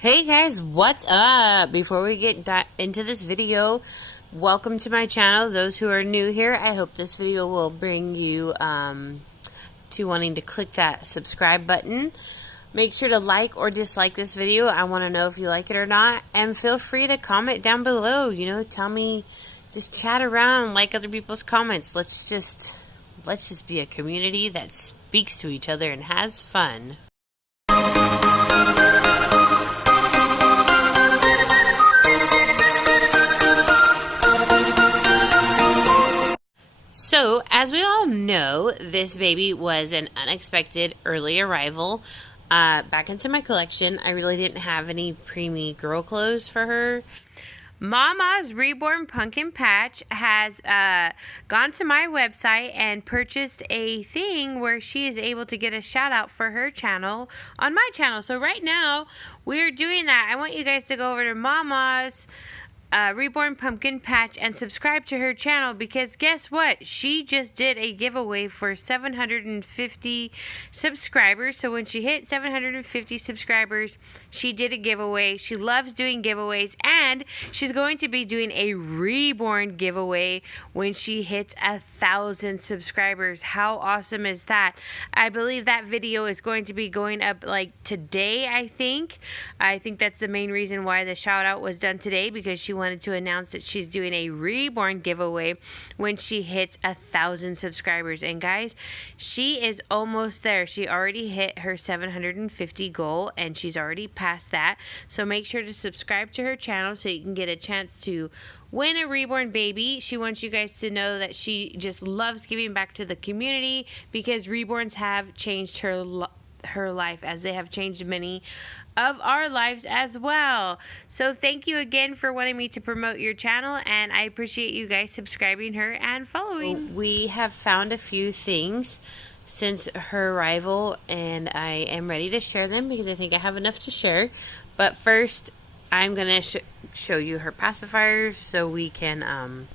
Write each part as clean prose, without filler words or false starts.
Hey guys, what's up? Before we get into this video, welcome to my channel. Those who are new here, I hope this video will bring you to wanting to click that subscribe button. Make sure to like or dislike this video. I want to know if you like it or not. And feel free to comment down below. You know, tell me, just chat around, like other people's comments. Let's just be a community that speaks to each other and has fun. So, as we all know, this baby was an unexpected early arrival back into my collection. I really didn't have any preemie girl clothes for her. Mama's Reborn Pumpkin Patch has gone to my website and purchased a thing where she is able to get a shout out for her channel on my channel. So right now, we're doing that. I want you guys to go over to Mama's Reborn Pumpkin Patch and subscribe to her channel, because guess what? She just did a giveaway for 750 subscribers. So when she hit 750 subscribers, she did a giveaway. She loves doing giveaways, and she's going to be doing a reborn giveaway when she hits 1,000 subscribers. How awesome is that? I believe that video is going to be going up like today, I think. I think that's the main reason why the shout out was done today, because she wanted to announce that she's doing a reborn giveaway when she hits 1,000 subscribers. And guys, she is almost there. She already hit her 750 goal, and she's already past that. So make sure to subscribe to her channel so you can get a chance to win a reborn baby. She wants you guys to know that she just loves giving back to the community, because reborns have changed her life, as they have changed many of our lives as well. So thank you again for wanting me to promote your channel, and I appreciate you guys subscribing her and following. We have found a few things since her arrival, and I am ready to share them because I think I have enough to share. But first, I'm gonna show you her pacifiers so we can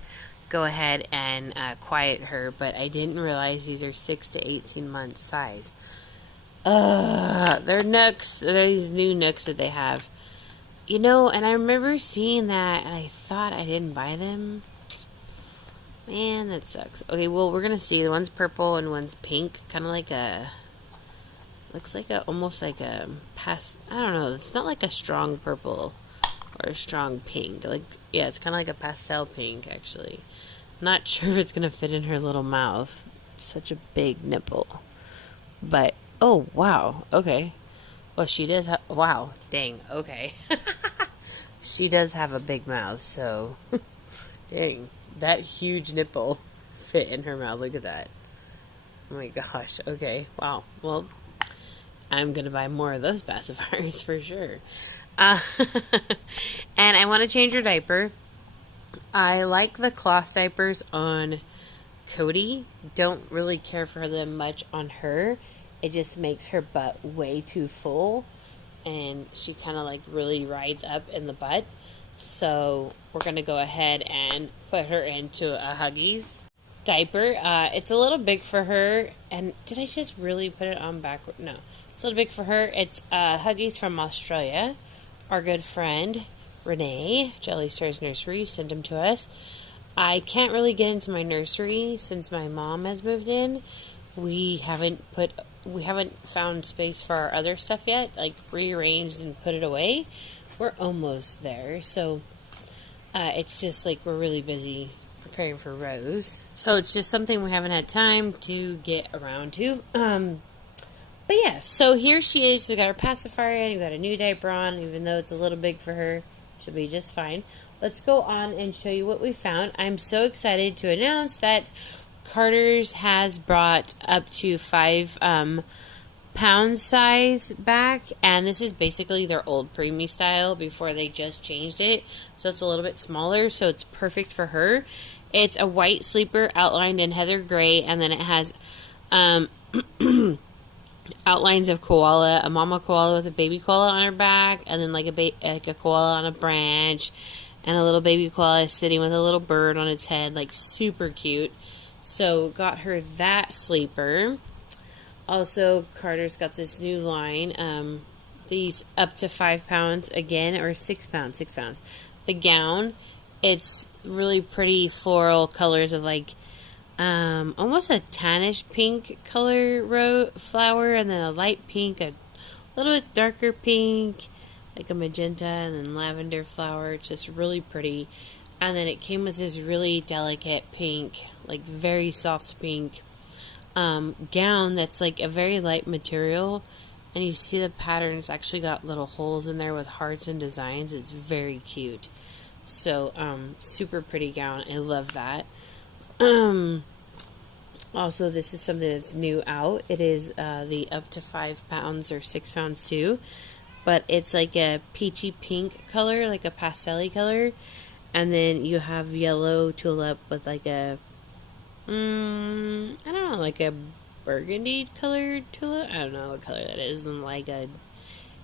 go ahead and quiet her. But I didn't realize these are 6 to 18 months size. They're nooks. They're these new nooks that they have. You know, and I remember seeing that, and I thought I didn't buy them. Man, that sucks. Okay, well, we're gonna see. One's purple and one's pink. Kind of like a... Looks like a... Almost like a... I don't know. It's not like a strong purple or a strong pink. Like, yeah, it's kind of like a pastel pink, actually. I'm not sure if it's gonna fit in her little mouth. It's such a big nipple. But... Oh, wow. Okay. Well, she does have... Wow. Dang. Okay. She does have a big mouth, so... Dang. That huge nipple fit in her mouth. Look at that. Oh my gosh. Okay. Wow. Well, I'm going to buy more of those pacifiers for sure. And I want to change her diaper. I like the cloth diapers on Cody. Don't really care for them much on her. It just makes her butt way too full, and she kind of like really rides up in the butt. So we're going to go ahead and put her into a Huggies diaper. It's a little big for her. And did I just really put it on backward? No, it's a little big for her. It's Huggies from Australia. Our good friend Renee, Jelly Stars Nursery, sent them to us. I can't really get into my nursery since my mom has moved in. We haven't found space for our other stuff yet, like rearranged and put it away. We're almost there, so it's just like we're really busy preparing for Rose. So it's just something we haven't had time to get around to. But yeah, so here she is. We got her pacifier in, we got a new diaper on, even though it's a little big for her. She'll be just fine. Let's go on and show you what we found. I'm so excited to announce that Carter's has brought up to 5 pound size back, and this is basically their old preemie style before they just changed it, so it's a little bit smaller, so it's perfect for her. It's a white sleeper outlined in heather gray, and then it has outlines of koala, a mama koala with a baby koala on her back, and then like a koala on a branch, and a little baby koala sitting with a little bird on its head, like super cute. So got her that sleeper. Also, Carter's got this new line, these up to 5 pounds again, or 6 pounds, 6 pounds. The gown, it's really pretty floral colors of like almost a tannish pink color flower, and then a light pink, a little bit darker pink, like a magenta, and then lavender flower. It's just really pretty. And then it came with this really delicate pink, like very soft pink gown that's like a very light material. And you see the pattern's actually got little holes in there with hearts and designs. It's very cute. So, super pretty gown. I love that. Also, this is something that's new out. It is the up to 5 pounds or 6 pounds too. But it's like a peachy pink color, like a pastel-y color. And then you have yellow tulip with like a, I don't know, like a burgundy colored tulip. I don't know what color that is. And like a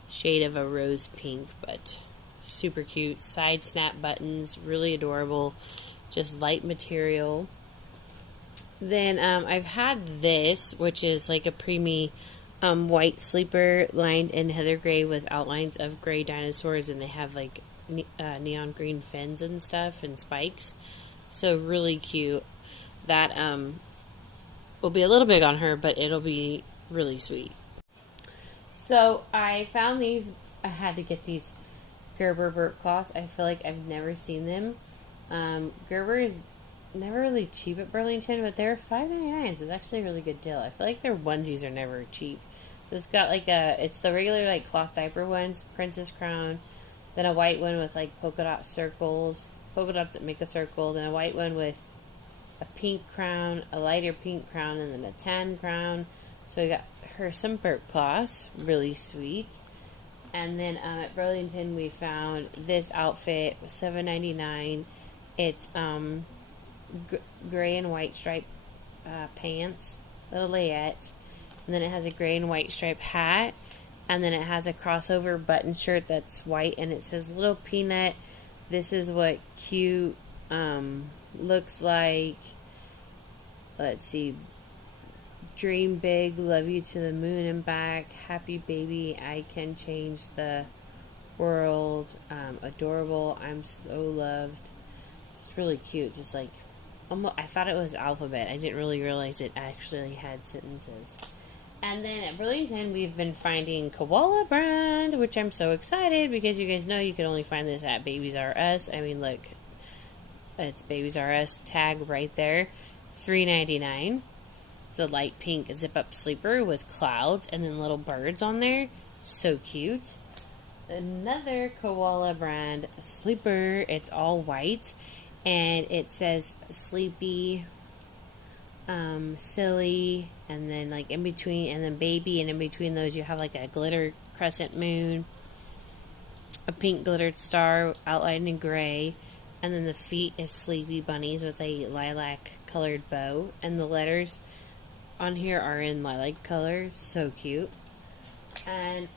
shade of a rose pink, but super cute. Side snap buttons, really adorable. Just light material. Then I've had this, which is like a Preemie white sleeper lined in heather gray with outlines of gray dinosaurs, and they have like neon green fins and stuff and spikes. So really cute. That will be a little big on her, but it'll be really sweet. So I found these. I had to get these Gerber burp cloths. I feel like I've never seen them. Gerber is never really cheap at Burlington, but they're $5.99, so it's actually a really good deal. I feel like their onesies are never cheap. It's got like it's the regular like cloth diaper ones, Princess Crown, then a white one with like polka dot circles, polka dots that make a circle, then a white one with a pink crown, a lighter pink crown, and then a tan crown. So we got her some burp cloths, really sweet. And then at Burlington we found this outfit, $7.99. It's gray and white striped pants, little layette, and then it has a gray and white striped hat, and then it has a crossover button shirt that's white, and it says Little Peanut. This is what cute looks like. Let's see. Dream big, love you to the moon and back. Happy baby, I can change the world. Adorable, I'm so loved. It's really cute. Just like, I thought it was alphabet. I didn't really realize it actually had sentences. And then at Burlington, we've been finding Koala brand, which I'm so excited because you guys know you can only find this at Babies R Us. I mean, look, it's Babies R Us tag right there, $3.99. It's a light pink zip-up sleeper with clouds and then little birds on there. So cute. Another Koala brand sleeper. It's all white. And it says sleepy, silly, and then like in between, and then baby, and in between those you have like a glitter crescent moon, a pink glittered star outlined in gray, and then the feet is sleepy bunnies with a lilac colored bow, and the letters on here are in lilac colors. So cute. And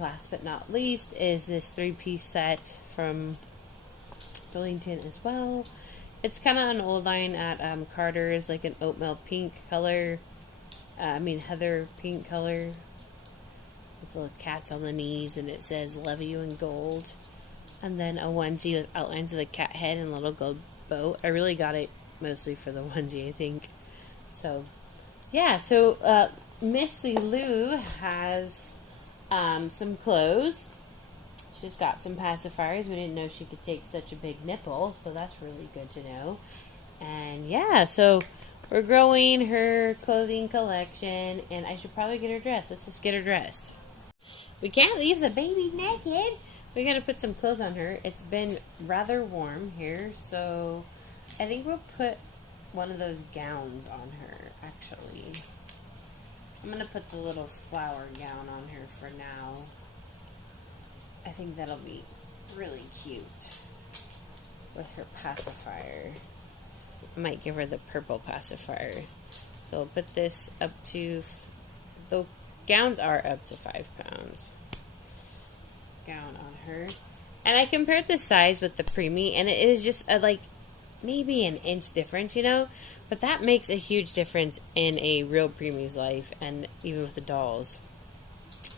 last but not least is this 3-piece set from Burlington as well. It's kind of an old line at Carter's, like an oatmeal pink color. Heather pink color. With little cats on the knees, and it says love you in gold. And then a onesie with outlines of the cat head and a little gold bow. I really got it mostly for the onesie, I think. So, yeah. So, Missy Lou has some clothes. She's got some pacifiers. We didn't know she could take such a big nipple, so that's really good to know. And yeah, so we're growing her clothing collection, and I should probably get her dressed. Let's just get her dressed. We can't leave the baby naked. We gotta put some clothes on her. It's been rather warm here, so I think we'll put one of those gowns on her, actually. I'm gonna put the little flower gown on her for now. I think that'll be really cute with her pacifier. I might give her the purple pacifier. So I'll put this up to, the gowns are up to 5 pounds. Gown on her. And I compared the size with the Preemie, and it is just maybe an inch difference, you know? But that makes a huge difference in a real Preemie's life, and even with the dolls.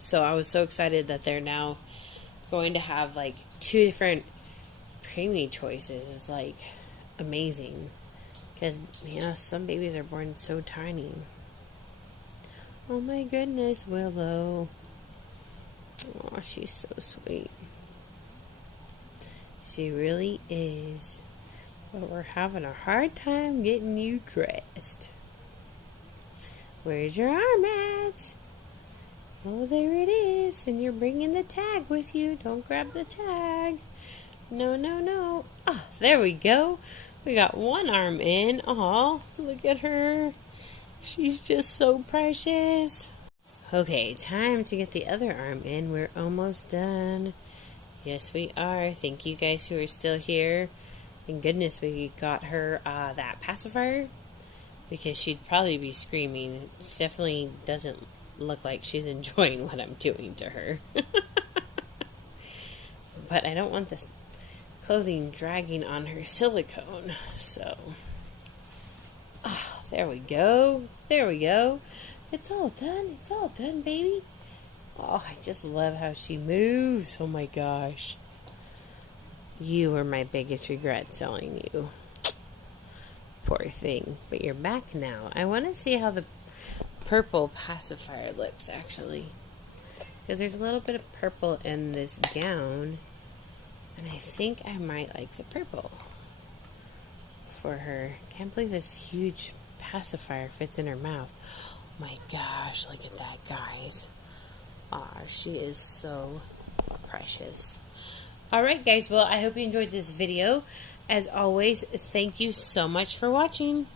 So I was so excited that they're now going to have like 2 different preemie choices. It's like amazing. Because, you know, some babies are born so tiny. Oh my goodness, Willow. Oh, she's so sweet. She really is. But we're having a hard time getting you dressed. Where's your arm at? Oh, there it is. And you're bringing the tag with you. Don't grab the tag. No, no, no. Oh, there we go. We got one arm in. Oh, look at her. She's just so precious. Okay, time to get the other arm in. We're almost done. Yes, we are. Thank you guys who are still here. Thank goodness we got her that pacifier, because she'd probably be screaming. She definitely doesn't look like she's enjoying what I'm doing to her. But I don't want the clothing dragging on her silicone, so... Oh, there we go. There we go. It's all done. It's all done, baby. Oh, I just love how she moves. Oh my gosh. You were my biggest regret selling you. Poor thing. But you're back now. I want to see how the purple pacifier looks, actually. Because there's a little bit of purple in this gown. And I think I might like the purple for her. Can't believe this huge pacifier fits in her mouth. Oh my gosh, look at that, guys. Aw, she is so precious. Alright guys, well I hope you enjoyed this video. As always, thank you so much for watching.